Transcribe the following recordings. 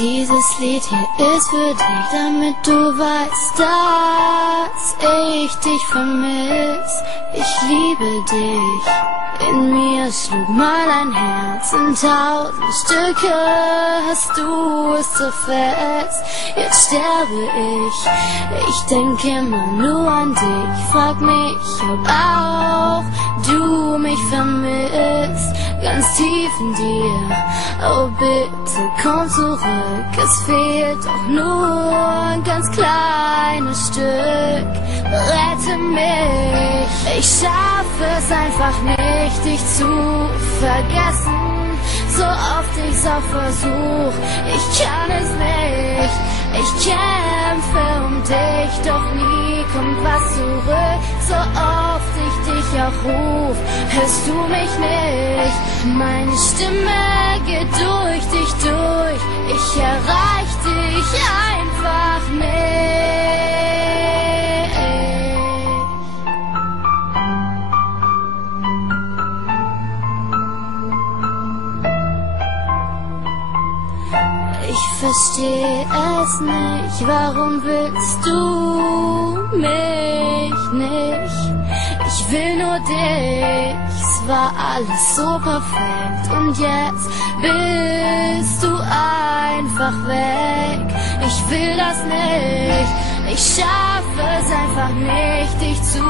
Dieses Lied hier ist für dich, damit du weißt, dass ich dich vermiss. Ich liebe dich, in mir schlug mal ein Herz in 1000 Stücke, hast du es zerfetzt. Jetzt sterbe ich denk immer nur an dich, frag mich, ob auch du mich vermisst, ganz tief in dir. Oh bitte komm zurück, es fehlt doch nur ein ganz kleines Stück. Rette mich, ich schaffe es einfach nicht, dich zu vergessen. So oft ich's auch versuch, ich kann es nicht. Ich kämpfe um dich, doch nie kommt was zurück. So oft ich dich auch ruf, hörst du mich nicht. Meine Stimme geht durch dich durch, ich erreich dich einfach nicht. Ich versteh es nicht, warum willst du mich nicht? Ich will nur dich, es war alles so perfekt und jetzt bist du einfach weg. Ich will das nicht, ich schaffe es einfach nicht, dich zu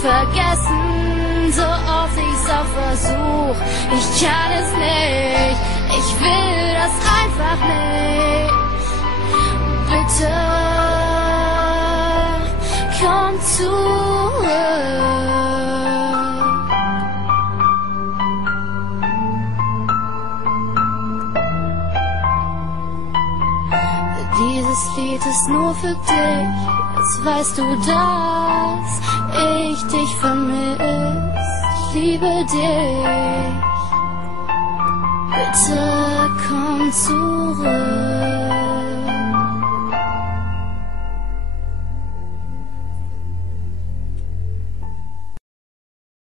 vergessen. So oft ich's auch versuch, ich kann es nicht, ich will das einfach nicht. Bitte komm zurück. Dieses Lied ist nur für dich, jetzt weißt du, dass ich dich vermiss. Ich liebe dich, bitte komm zurück.